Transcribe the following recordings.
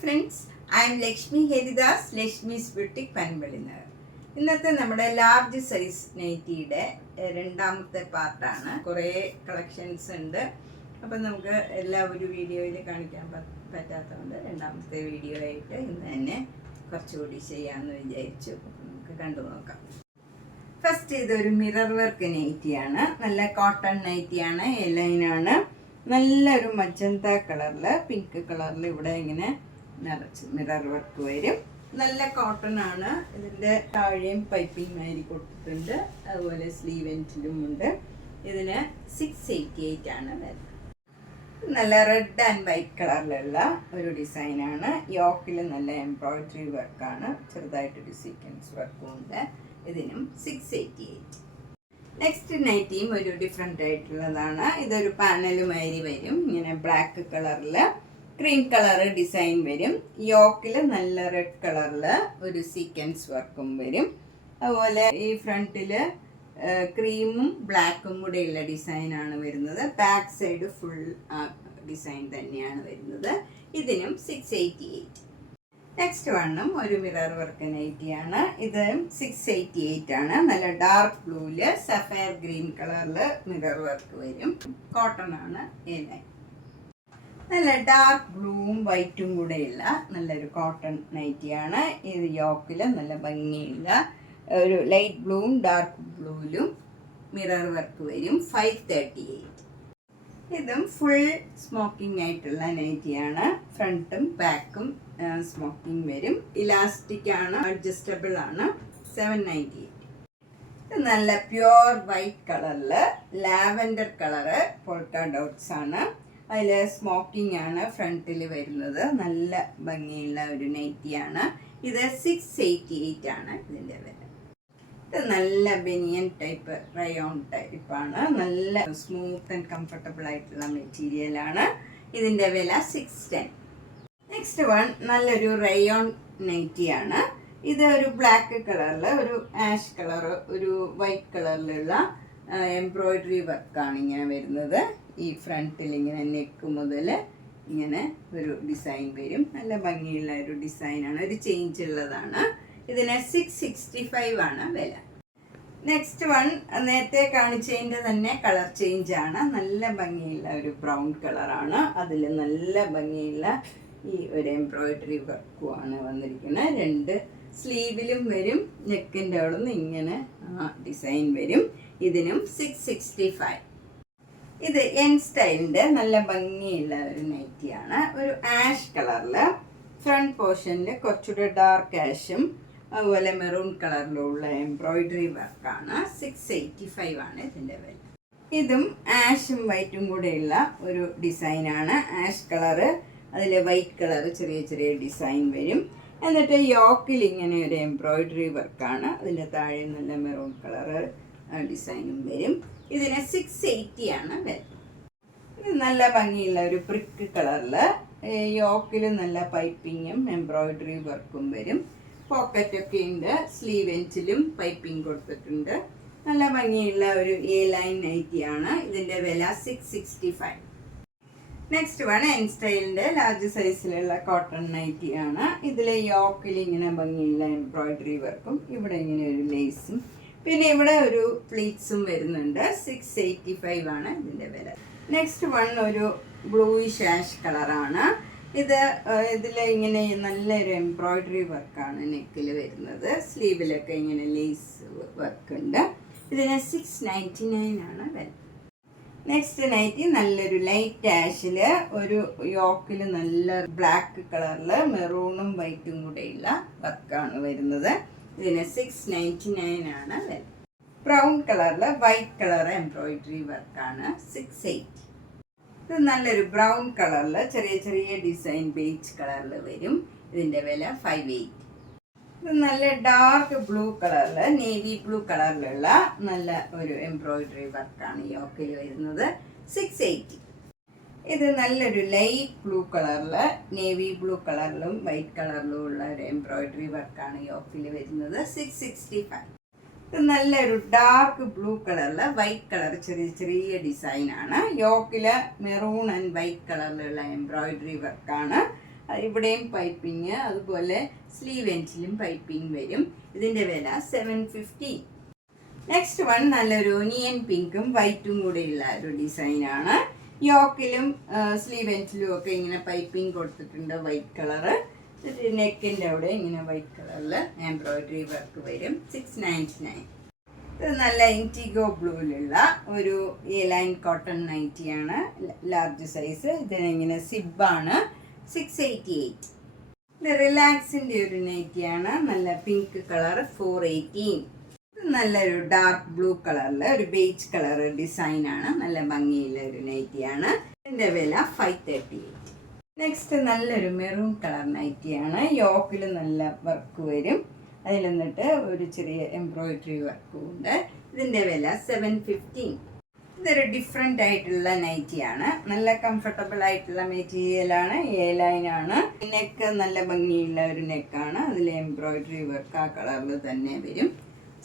Friends, I am Lakshmi Haridas, Lakshmi's boutique Panampilly Nagar. ഇന്നത്തെ നമ്മുടെ large size നൈറ്റിയുടെ രണ്ടാമത്തെ പാർട്ടാണ്. കുറേ കളക്ഷൻസ് ഉണ്ട്. അപ്പം നമുക്ക് എല്ലാ ഒരു വീഡിയോയിൽ കാണിക്കാൻ പറ്റാത്തതുകൊണ്ട് രണ്ടാമത്തെ വീഡിയോ ആയിട്ട് ഇന്ന് തന്നെ കുറച്ചുകൂടി ചെയ്യാമെന്ന് വിചാരിച്ചു. അപ്പം നമുക്ക് കണ്ടു നോക്കാം. ഫസ്റ്റ് ഇതൊരു മിറർ വർക്ക് നൈറ്റിയാണ്. നല്ല കോട്ടൺ നൈറ്റിയാണ്, എലൈനാണ്. നല്ലൊരു മജന്ത കളറിൽ, പിങ്ക് കളറിൽ ഇവിടെ ഇങ്ങനെ നിറച്ച് മിറർ വർക്ക് വരും. നല്ല കോട്ടൺ ആണ്. ഇതിൻ്റെ താഴെയും പൈപ്പിംഗ് മാതിരി കൊടുത്തിട്ടുണ്ട്. അതുപോലെ സ്ലീവ് എൻഡിലും ഉണ്ട്. ഇതിന് 688 ആണ് വരുന്നത്. നല്ല റെഡ് ആൻഡ് വൈറ്റ് കളറിലുള്ള ഒരു ഡിസൈനാണ്. യോക്കിൽ നല്ല എംബ്രോയിഡറി വർക്കാണ്. ചെറുതായിട്ടൊരു സീക്വൻസ് വർക്കും ഉണ്ട്. ഇതിനും 688. നെക്സ്റ്റ് നൈറ്റിയും ഒരു ഡിഫറെൻ്റ് ആയിട്ടുള്ളതാണ്. ഇതൊരു പാനലുമാതിരി വരും. ഇങ്ങനെ ബ്ലാക്ക് കളറിൽ ക്രീം കളർ ഡിസൈൻ വരും. യോക്കിൽ നല്ല റെഡ് കളറിൽ ഒരു സീക്വൻസ് വർക്കും വരും. അതുപോലെ ഈ ഫ്രണ്ടിൽ ക്രീമും ബ്ലാക്കും കൂടെയുള്ള ഡിസൈനാണ് വരുന്നത്. ബാക്ക് സൈഡ് ഫുൾ ഡിസൈൻ തന്നെയാണ് വരുന്നത്. ഇതിനും 688. നെക്സ്റ്റ് വണ്ണും ഒരു മിറർ വർക്ക് നൈറ്റിയാണ്. ഇത് 688 ആണ്. നല്ല ഡാർക്ക് ബ്ലൂവിൽ സഫയർ ഗ്രീൻ കളറിൽ മിറർ വർക്ക് വരും. കോട്ടൺ ആണ് ഏലൈൻ. നല്ല ഡാർക്ക് ബ്ലൂവും വൈറ്റും കൂടെയുള്ള നല്ലൊരു കോട്ടൺ നൈറ്റിയാണ്. ഇത് യോക്കിൽ നല്ല ഭംഗിയുള്ള ഒരു ലൈറ്റ് ബ്ലൂവും ഡാർക്ക് ബ്ലൂവിലും മിറർ വർക്ക് വരും. 538. ഇതും ഫുൾ സ്മോക്കിംഗ് ആയിട്ടുള്ള നൈറ്റിയാണ്. ഫ്രണ്ടും ബാക്കും സ്മോക്കിംഗ് വരും. ഇലാസ്റ്റിക് ആണ്, അഡ്ജസ്റ്റബിൾ ആണ്. 798. ഇത് നല്ല പ്യുവർ വൈറ്റ് കളറിൽ ലാവൻഡർ കളറ് പോൾക്ക ഡോട്ട്സ് ആണ്. അതിൽ സ്മോക്കിംഗ് ആണ് ഫ്രണ്ടിൽ വരുന്നത്. നല്ല ഭംഗിയുള്ള ഒരു നൈറ്റിയാണ്. ഇത് 688 ആണ് ഇതിൻ്റെ വില. ഇത് നല്ല ബനിയൻ ടൈപ്പ് റയോൺ ടൈപ്പാണ്. നല്ല സ്മൂത്ത് ആൻഡ് കംഫർട്ടബിൾ ആയിട്ടുള്ള മെറ്റീരിയലാണ്. ഇതിൻ്റെ വില 610. നെക്സ്റ്റ് വൺ നല്ലൊരു റയോൺ നൈറ്റിയാണ്. ഇത് ഒരു ബ്ലാക്ക് കളറിൽ, ഒരു ആഷ് കളർ, ഒരു വൈറ്റ് കളറിലുള്ള എംബ്രോയിഡറി വർക്കാണ് ഇങ്ങനെ വരുന്നത്. ഈ ഫ്രണ്ടിൽ ഇങ്ങനെ നെക്ക് മുതൽ ഇങ്ങനെ ഒരു ഡിസൈൻ വരും. നല്ല ഭംഗിയുള്ള ഒരു ഡിസൈനാണ്. ഒരു ചേഞ്ച് ഉള്ളതാണ്. ഇതിന് 665 ആണ് വില. നെക്സ്റ്റ് വൺ നേരത്തെ കാണിച്ചതിൻ്റെ തന്നെ കളർ ചേഞ്ച് ആണ്. നല്ല ഭംഗിയുള്ള ഒരു ബ്രൗൺ കളറാണ്. അതിൽ നല്ല ഭംഗിയുള്ള ഈ ഒരു എംബ്രോയിഡറി വർക്കുമാണ് വന്നിരിക്കുന്നത്. 2 സ്ലീവിലും വരും. നെക്കിൻ്റെ അവിടെ നിന്ന് ഇങ്ങനെ ഡിസൈൻ വരും. ഇതിനും 665. ഇത് എൻ സ്റ്റൈലിൻ്റെ നല്ല ഭംഗിയുള്ള ഒരു നൈറ്റിയാണ്. ഒരു ആഷ് കളറിൽ ഫ്രണ്ട് പോർഷനിൽ കുറച്ചുകൂടെ ഡാർക്ക് ആഷും അതുപോലെ മെറൂൺ കളറിലുള്ള എംബ്രോയിഡറി വർക്കാണ്. 685 ആണ് ഇതിൻ്റെ വില. ഇതും ആഷും വൈറ്റും കൂടെയുള്ള ഒരു ഡിസൈനാണ്. ആഷ് കളറ്, അതിൽ വൈറ്റ് കളർ ചെറിയ ചെറിയ ഡിസൈൻ വരും. എന്നിട്ട് യോക്കിൽ ഇങ്ങനെ ഒരു എംബ്രോയിഡറി വർക്കാണ്. അതിൻ്റെ താഴെ നല്ല മെറൂൺ കളറ് ഡിസൈനും വരും. ഇതിന് 680 ആണ് വില. ഇത് നല്ല ഭംഗിയുള്ള ഒരു ബ്രിക്ക് കളറിൽ യോക്കിൽ നല്ല പൈപ്പിങ്ങും എംബ്രോയിഡറി വർക്കും വരും. പോക്കറ്റൊക്കെ ഉണ്ട്. സ്ലീവ് എൻഡിലും പൈപ്പിംഗ് കൊടുത്തിട്ടുണ്ട്. നല്ല ഭംഗിയുള്ള ഒരു ലൈൻ നൈറ്റിയാണ്. ഇതിൻ്റെ വില 665. നെക്സ്റ്റ് വൺ എൻ സ്റ്റൈലിൻ്റെ ലാർജ് സൈസിലുള്ള കോട്ടൺ നൈറ്റിയാണ്. ഇതിൽ യോക്കിൽ ഇങ്ങനെ ഭംഗിയുള്ള എംബ്രോയിഡറി വർക്കും ഇവിടെ ഇങ്ങനെ ഒരു ലേസും പിന്നെ ഇവിടെ ഒരു പ്ലീറ്റ്സും വരുന്നുണ്ട്. 685 ആണ് ഇതിൻ്റെ വില. നെക്സ്റ്റ് വൺ ഒരു ബ്ലൂയിഷ് ആഷ് കളറാണ്. ഇതിൽ ഇങ്ങനെ നല്ലൊരു എംബ്രോയിഡറി വർക്കാണ് നെക്കിൽ വരുന്നത്. സ്ലീവിലൊക്കെ ഇങ്ങനെ ലേസ് വർക്ക് ഉണ്ട്. ഇതിന് 699 ആണ് വില. നെക്സ്റ്റ് നൈറ്റി നല്ലൊരു ലൈറ്റ് ആഷിൽ ഒരു യോക്കിൽ നല്ല ബ്ലാക്ക് കളറിൽ മെറൂണും വൈറ്റും കൂടെയുള്ള വർക്കാണ് വരുന്നത്. ഇതിന് 699 ആണ് വില. ബ്രൗൺ കളറിൽ വൈറ്റ് കളർ എംബ്രോയിഡറി വർക്കാണ്. 680. ഇത് നല്ലൊരു ബ്രൗൺ കളറിൽ ചെറിയ ചെറിയ ഡിസൈൻ ബേജ് കളറിൽ വരും. ഇതിൻ്റെ വില 580. ഇത് നല്ല ഡാർക്ക് ബ്ലൂ കളറിൽ, നേവി ബ്ലൂ കളറിലുള്ള നല്ല ഒരു എംബ്രോയിഡറി വർക്കാണ് യോക്കിൽ വരുന്നത്. 680. ഇത് നല്ലൊരു ലൈറ്റ് ബ്ലൂ കളറിൽ, നേവി ബ്ലൂ കളറിലും വൈറ്റ് കളറിലും ഉള്ള ഒരു എംബ്രോയിഡറി വർക്കാണ് യോക്കിൽ വരുന്നത്. 665. ഇത് നല്ലൊരു ഡാർക്ക് ബ്ലൂ കളറിൽ വൈറ്റ് കളർ ചെറിയ ചെറിയ ഡിസൈനാണ്. യോക്കിൽ മെറൂൺ ആൻഡ് വൈറ്റ് കളറിലുള്ള എംബ്രോയിഡറി വർക്കാണ്. ഇവിടെയും പൈപ്പിങ്, അതുപോലെ സ്ലീവ് എൻഡിലും പൈപ്പിംഗ് വരും. ഇതിൻ്റെ വില 750. നെക്സ്റ്റ് വൺ നല്ലൊരു ഒനിയൻ പിങ്കും വൈറ്റും കൂടെയുള്ള ഒരു ഡിസൈനാണ്. യോക്കിലും സ്ലീവ് എൻഡിലും ഒക്കെ ഇങ്ങനെ പൈപ്പിംഗ് കൊടുത്തിട്ടുണ്ട്, വൈറ്റ് കളറ്. നെക്കിൻ്റെ അവിടെ ഇങ്ങനെ വൈറ്റ് കളറിൽ എംബ്രോയിഡറി വർക്ക് വരും. 699. ഇത് നല്ല ഇൻറ്റിഗോ ബ്ലൂവിലുള്ള ഒരു ലൈൻ കോട്ടൺ നൈറ്റിയാണ്, ലാർജ് സൈസ്. ഇതിനിങ്ങനെ സിബാണ്. 688. ഇത് റിലാക്സിൻ്റെ ഒരു നൈറ്റിയാണ്, നല്ല പിങ്ക് കളർ. 418. ഇത് നല്ലൊരു ഡാർക്ക് ബ്ലൂ കളറിൽ ഒരു ബേജ് കളർ ഡിസൈനാണ്, നല്ല ഭംഗിയുള്ള ഒരു നൈറ്റിയാണ്. ഇതിൻ്റെ വില 538. നെക്സ്റ്റ് നല്ലൊരു മെറൂൺ കളർ നൈറ്റിയാണ്. യോക്കിൽ നല്ല വർക്ക് വരും, അതിൽ നിന്നിട്ട് ഒരു ചെറിയ എംബ്രോയിഡറി വർക്കും ഉണ്ട്. ഇതിൻ്റെ വില 715. ഇതൊരു ഡിഫറെൻ്റ് ആയിട്ടുള്ള നൈറ്റിയാണ്, നല്ല കംഫർട്ടബിൾ ആയിട്ടുള്ള മെറ്റീരിയലാണ്. ലൈനാണ്. നെക്ക് നല്ല ഭംഗിയുള്ള ഒരു നെക്കാണ്, അതിൽ എംബ്രോയിഡറി വർക്ക് ആ കളറിൽ തന്നെ വരും.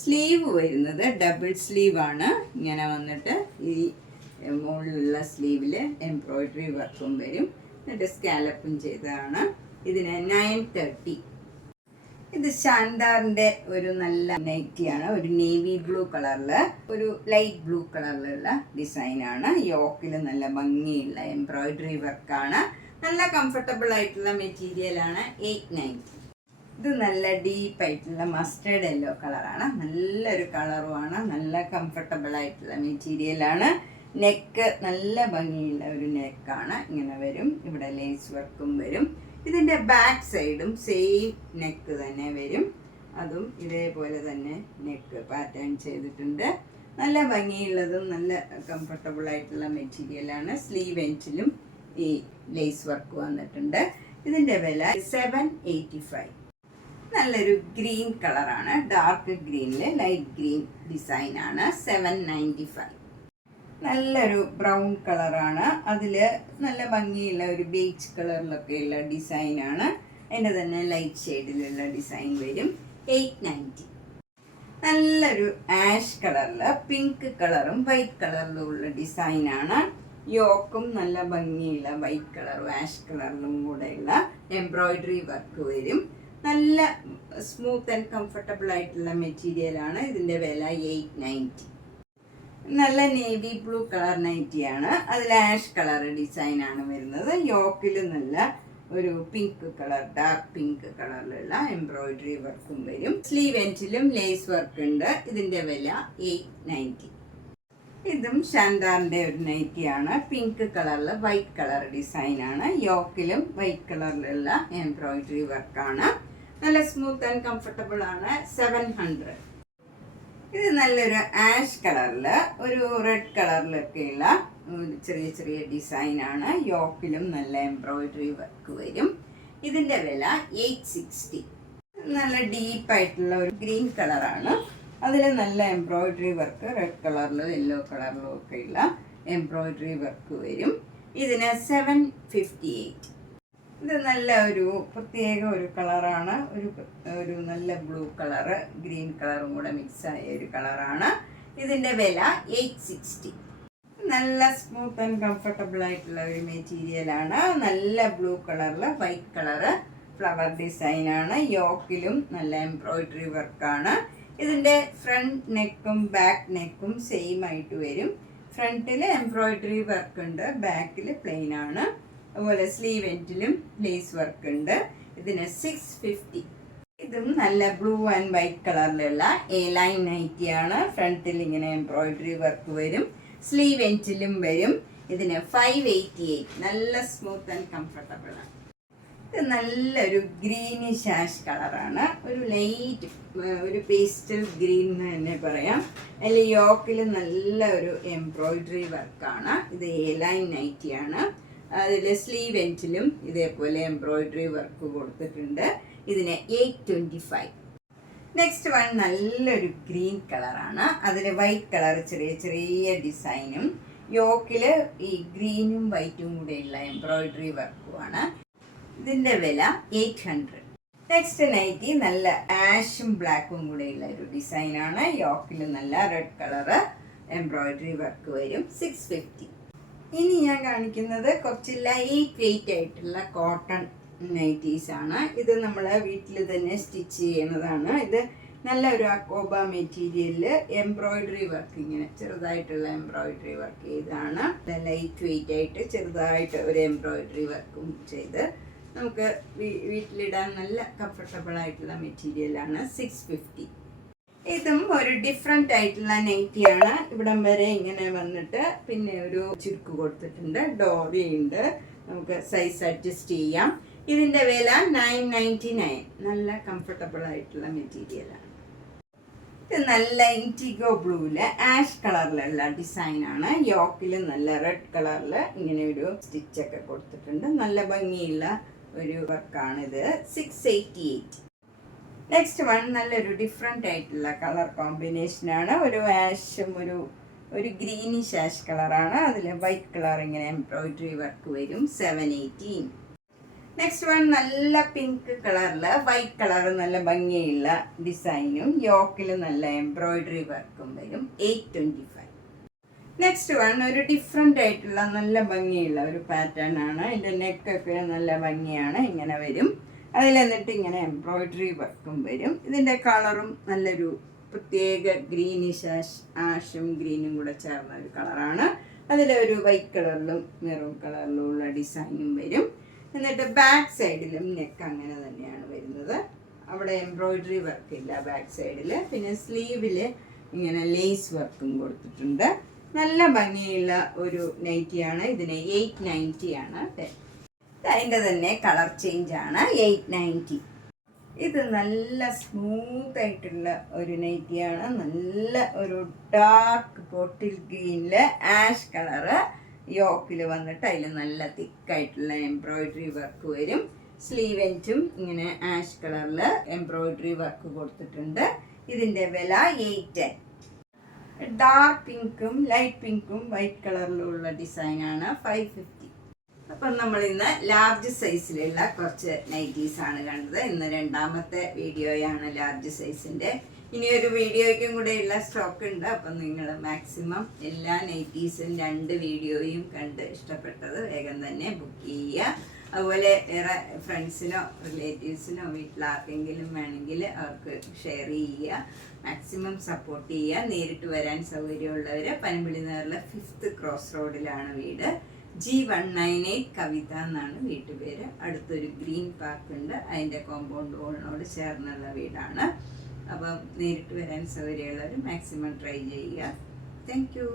സ്ലീവ് വരുന്നത് ഡബിൾ സ്ലീവാണ്. ഇങ്ങനെ വന്നിട്ട് ഈ മുകളിലുള്ള സ്ലീവിൽ എംബ്രോയിഡറി വർക്കും വരും, എന്നിട്ട് സ്കാലപ്പും ചെയ്തതാണ്. ഇതിന് 930. ഇത് ശാന്താറിൻ്റെ ഒരു നല്ല നൈറ്റിയാണ്, ഒരു നേവി ബ്ലൂ കളറിൽ ഒരു ലൈറ്റ് ബ്ലൂ കളറിലുള്ള ഡിസൈനാണ്. യോക്കിൽ നല്ല ഭംഗിയുള്ള എംബ്രോയിഡറി വർക്കാണ്, നല്ല കംഫർട്ടബിൾ ആയിട്ടുള്ള മെറ്റീരിയലാണ്. 890. ഇത് നല്ല ഡീപ്പായിട്ടുള്ള മസ്റ്റേർഡ് യെല്ലോ കളറാണ്, നല്ലൊരു കളറുമാണ്, നല്ല കംഫർട്ടബിൾ ആയിട്ടുള്ള മെറ്റീരിയലാണ്. നെക്ക് നല്ല ഭംഗിയുള്ള ഒരു നെക്കാണ്, ഇങ്ങനെ വരും. ഇവിടെ ലേസ് വർക്കും വരും. ഇതിൻ്റെ ബാക്ക് സൈഡും സെയിം നെക്ക് തന്നെ വരും, അതും ഇതേപോലെ തന്നെ നെക്ക് പാറ്റേൺ ചെയ്തിട്ടുണ്ട്. നല്ല ഭംഗിയുള്ളതും നല്ല കംഫർട്ടബിൾ ആയിട്ടുള്ള മെറ്റീരിയലാണ്. സ്ലീവ് എൻഡിലും ഈ ലേസ് വർക്ക് വന്നിട്ടുണ്ട്. ഇതിൻ്റെ വില 785. നല്ലൊരു ഗ്രീൻ കളറാണ്, ഡാർക്ക് ഗ്രീനിൽ ലൈറ്റ് ഗ്രീൻ ഡിസൈനാണ്. 795. നല്ലൊരു ബ്രൗൺ കളറാണ്, അതിൽ നല്ല ഭംഗിയുള്ള ഒരു ബേജ് കളറിലൊക്കെയുള്ള ഡിസൈനാണ്. അതിൻ്റെ തന്നെ ലൈറ്റ് ഷെയ്ഡിലുള്ള ഡിസൈൻ വരും. 890. നല്ലൊരു ആഷ് കളറിൽ പിങ്ക് കളറും വൈറ്റ് കളറിലും ഉള്ള ഡിസൈനാണ്. യോക്കും നല്ല ഭംഗിയുള്ള വൈറ്റ് കളറും ആഷ് കളറിലും കൂടെയുള്ള എംബ്രോയിഡറി വർക്ക് വരും. നല്ല സ്മൂത്ത് ആൻഡ് കംഫർട്ടബിൾ ആയിട്ടുള്ള മെറ്റീരിയലാണ്. ഇതിൻ്റെ വില 890. നല്ല നേവി ബ്ലൂ കളർ നൈറ്റിയാണ്, അതിൽ ആഷ് കളർ ഡിസൈനാണ് വരുന്നത്. യോക്കിൽ നല്ല ഒരു പിങ്ക് കളർ, ഡാർക്ക് പിങ്ക് കളറിലുള്ള എംബ്രോയിഡറി വർക്കും വരും. സ്ലീവ് എൻഡിലും ലേസ് വർക്ക് ഉണ്ട്. ഇതിൻ്റെ വില 890. ഇതും ശാന്താറിൻ്റെ ഒരു നൈറ്റിയാണ്, പിങ്ക് കളറിൽ വൈറ്റ് കളർ ഡിസൈനാണ്. യോക്കിലും വൈറ്റ് കളറിലുള്ള എംബ്രോയിഡറി വർക്കാണ്, നല്ല സ്മൂത്ത് ആൻഡ് കംഫർട്ടബിൾ ആണ്. 700. ഇത് നല്ലൊരു ആഷ് കളറിൽ ഒരു റെഡ് കളറിലൊക്കെയുള്ള ചെറിയ ചെറിയ ഡിസൈനാണ്. യോക്കിലും നല്ല എംബ്രോയിഡറി വർക്ക് വരും. ഇതിൻ്റെ വില 860. നല്ല ഡീപ്പായിട്ടുള്ള ഒരു ഗ്രീൻ കളറാണ്, അതിൽ നല്ല എംബ്രോയിഡറി വർക്ക് റെഡ് കളറിലും യെല്ലോ കളറിലും ഒക്കെയുള്ള എംബ്രോയിഡറി വർക്ക് വരും. ഇതിന് 758. ഇത് നല്ല ഒരു പ്രത്യേക ഒരു കളറാണ്, ഒരു നല്ല ബ്ലൂ കളറ് ഗ്രീൻ കളറും കൂടെ മിക്സായ ഒരു കളറാണ്. ഇതിൻ്റെ വില 860. നല്ല സ്മൂത്ത് ആൻഡ് കംഫർട്ടബിൾ ആയിട്ടുള്ള ഒരു മെറ്റീരിയലാണ്. നല്ല ബ്ലൂ കളറിൽ വൈറ്റ് കളറ് ഫ്ലവർ ഡിസൈനാണ്. യോക്കിലും നല്ല എംബ്രോയിഡറി വർക്കാണ്. ഇതിൻ്റെ ഫ്രണ്ട് നെക്കും ബാക്ക് നെക്കും സെയിം ആയിട്ട് വരും. ഫ്രണ്ടിൽ എംബ്രോയിഡറി വർക്ക് ഉണ്ട്, ബാക്കിൽ പ്ലെയിൻ ആണ്. അതുപോലെ സ്ലീവ് എൻഡിലും ലേസ് വർക്ക് ഉണ്ട്. ഇതിന് 650. ഇതും നല്ല ബ്ലൂ ആൻഡ് വൈറ്റ് കളറിലുള്ള ലൈൻ നൈറ്റിയാണ്. ഫ്രണ്ടിൽ ഇങ്ങനെ എംബ്രോയിഡറി വർക്ക് വരും, സ്ലീവ് എൻഡിലും വരും. ഇതിന് 588. നല്ല സ്മൂത്ത് ആൻഡ് കംഫർട്ടബിൾ ആണ്. ഇത് നല്ലൊരു ഗ്രീനിഷ് ആഷ് കളറാണ്, ഒരു ലൈറ്റ് ഒരു പേസ്റ്റൽ ഗ്രീൻ എന്ന് തന്നെ പറയാം. അതിൽ യോക്കിൽ നല്ല ഒരു എംബ്രോയിഡറി വർക്കാണ്. ഇത് ലൈൻ നൈറ്റിയാണ്, അതിൽ സ്ലീവ് എൻഡിലും ഇതേപോലെ എംബ്രോയിഡറി വർക്ക് കൊടുത്തിട്ടുണ്ട്. ഇതിന് 825. നെക്സ്റ്റ് വൺ നല്ലൊരു ഗ്രീൻ കളറാണ്, അതിൽ വൈറ്റ് കളർ ചെറിയ ചെറിയ ഡിസൈനും യോക്കിൽ ഈ ഗ്രീനും വൈറ്റും കൂടെയുള്ള എംബ്രോയിഡറി വർക്കുമാണ്. ഇതിൻ്റെ വില 800. നെക്സ്റ്റ് നൈറ്റി നല്ല ആഷും ബ്ലാക്കും കൂടെയുള്ള ഒരു ഡിസൈനാണ്. യോക്കിൽ നല്ല റെഡ് കളറ് എംബ്രോയിഡറി വർക്ക് വരും. 650. ഇനി ഞാൻ കാണിക്കുന്നത് കുറച്ച് ലൈറ്റ് വെയിറ്റ് ആയിട്ടുള്ള കോട്ടൺ നൈറ്റീസാണ്. ഇത് നമ്മൾ വീട്ടിൽ തന്നെ സ്റ്റിച്ച് ചെയ്യണതാണ്. ഇത് നല്ല ഒരു അക്കോബ മെറ്റീരിയലിൽ എംബ്രോയിഡറി വർക്ക്, ഇങ്ങനെ ചെറുതായിട്ടുള്ള എംബ്രോയിഡറി വർക്ക് ചെയ്താണ്. ലൈറ്റ് വെയിറ്റ് ആയിട്ട് ചെറുതായിട്ട് ഒരു എംബ്രോയിഡറി വർക്കും ചെയ്ത് നമുക്ക് വീട്ടിലിടാൻ നല്ല കംഫർട്ടബിൾ ആയിട്ടുള്ള മെറ്റീരിയലാണ്. 650. ഇതും ഒരു ഡിഫറെൻ്റ് ആയിട്ടുള്ള നൈറ്റിയാണ്. ഇവിടം വരെ ഇങ്ങനെ വന്നിട്ട് പിന്നെ ഒരു ചുരുക്ക് കൊടുത്തിട്ടുണ്ട്, ഡോറിയുണ്ട്, നമുക്ക് സൈസ് അഡ്ജസ്റ്റ് ചെയ്യാം. ഇതിൻ്റെ വില 999. നല്ല കംഫർട്ടബിൾ ആയിട്ടുള്ള മെറ്റീരിയലാണ്. ഇത് നല്ല ഇൻറ്റിഗോ ബ്ലൂവില് ആഷ് കളറിലുള്ള ഡിസൈനാണ്. യോക്കിൽ നല്ല റെഡ് കളറിൽ ഇങ്ങനെ ഒരു സ്റ്റിച്ചൊക്കെ കൊടുത്തിട്ടുണ്ട്. നല്ല ഭംഗിയുള്ള ഒരു വർക്കാണിത്. 688. നെക്സ്റ്റ് വൺ നല്ലൊരു ഡിഫറെൻ്റ് ആയിട്ടുള്ള കളർ കോമ്പിനേഷനാണ്. ഒരു ആഷും ഒരു ഗ്രീനിഷ് ആഷ് കളറാണ്. അതിൽ വൈറ്റ് കളർ ഇങ്ങനെ എംബ്രോയിഡറി വർക്ക് വരും. 718. നെക്സ്റ്റ് വൺ നല്ല പിങ്ക് കളറിൽ വൈറ്റ് കളർ നല്ല ഭംഗിയുള്ള ഡിസൈനും യോക്കിൽ നല്ല എംബ്രോയിഡറി വർക്കും വരും. 825. നെക്സ്റ്റ് വൺ ഒരു ഡിഫറെൻ്റ് ആയിട്ടുള്ള നല്ല ഭംഗിയുള്ള ഒരു പാറ്റേൺ ആണ്. ഇതിൻ്റെ നെക്കൊക്കെ നല്ല ഭംഗിയാണ്, ഇങ്ങനെ വരും. അതിൽ എന്നിട്ട് ഇങ്ങനെ എംബ്രോയിഡറി വർക്കും വരും. ഇതിൻ്റെ കളറും നല്ലൊരു പ്രത്യേക ഗ്രീനിഷ് ആഷും ഗ്രീനും കൂടെ ചേർന്ന ഒരു കളറാണ്. അതിലൊരു വൈറ്റ് കളറിലും മെറൂൺ കളറിലും ഉള്ള ഡിസൈനും വരും. എന്നിട്ട് ബാക്ക് സൈഡിലും നെക്ക് അങ്ങനെ തന്നെയാണ് വരുന്നത്. അവിടെ എംബ്രോയിഡറി വർക്ക് ഇല്ല ബാക്ക് സൈഡിൽ. പിന്നെ സ്ലീവിൽ ഇങ്ങനെ ലേസ് വർക്കും കൊടുത്തിട്ടുണ്ട്. നല്ല ഭംഗിയുള്ള ഒരു നൈറ്റിയാണ്. ഇതിന് 890 ആണ്. അതിൻ്റെ തന്നെ കളർ ചേഞ്ച് ആണ്. 890. ഇത് നല്ല സ്മൂത്ത് ആയിട്ടുള്ള ഒരു നൈറ്റിയാണ്. നല്ല ഒരു ഡാർക്ക് ബോട്ടിൽ ഗ്രീനിൽ ആഷ് കളറ് യോക്കിൽ വന്നിട്ട് അതിൽ നല്ല തിക്കായിട്ടുള്ള എംബ്രോയിഡറി വർക്ക് വരും. സ്ലീവ് എൻറ്റും ഇങ്ങനെ ആഷ് കളറിൽ എംബ്രോയിഡറി വർക്ക് കൊടുത്തിട്ടുണ്ട്. ഇതിൻ്റെ വില 810. ഡാർക്ക് പിങ്കും ലൈറ്റ് പിങ്കും വൈറ്റ് കളറിലുള്ള ഡിസൈനാണ്. 550. അപ്പം നമ്മൾ ഇന്ന് ലാർജ് സൈസിലുള്ള കുറച്ച് നൈറ്റീസാണ് കണ്ടത്. ഇന്ന് രണ്ടാമത്തെ വീഡിയോയാണ് ലാർജ് സൈസിൻ്റെ. ഇനിയൊരു വീഡിയോയ്ക്കും കൂടെയുള്ള സ്റ്റോക്ക് ഉണ്ട്. അപ്പം നിങ്ങൾ മാക്സിമം എല്ലാ നൈറ്റീസും 2 വീഡിയോയും കണ്ട് ഇഷ്ടപ്പെട്ടത് വേഗം തന്നെ ബുക്ക് ചെയ്യുക. അതുപോലെ വേറെ ഫ്രണ്ട്സിനോ റിലേറ്റീവ്സിനോ വീട്ടിലാർക്കെങ്കിലും വേണമെങ്കിൽ അവർക്ക് ഷെയർ ചെയ്യുക. മാക്സിമം സപ്പോർട്ട് ചെയ്യുക. നേരിട്ട് വരാൻ സൗകര്യമുള്ളവർ പനമ്പിളി നേറിലെ 5th ക്രോസ് റോഡിലാണ് വീട്. G198 കവിത എന്നാണ് വീട്ടുപേര്. അടുത്തൊരു ഗ്രീൻ പാർക്ക് ഉണ്ട്, അതിൻ്റെ കോമ്പൗണ്ട് വോളിനോട് ചേർന്നുള്ള വീടാണ്. അപ്പം നേരിട്ട് വരാൻ സൗകര്യമുള്ളവർ മാക്സിമം ട്രൈ ചെയ്യുക. Thank you.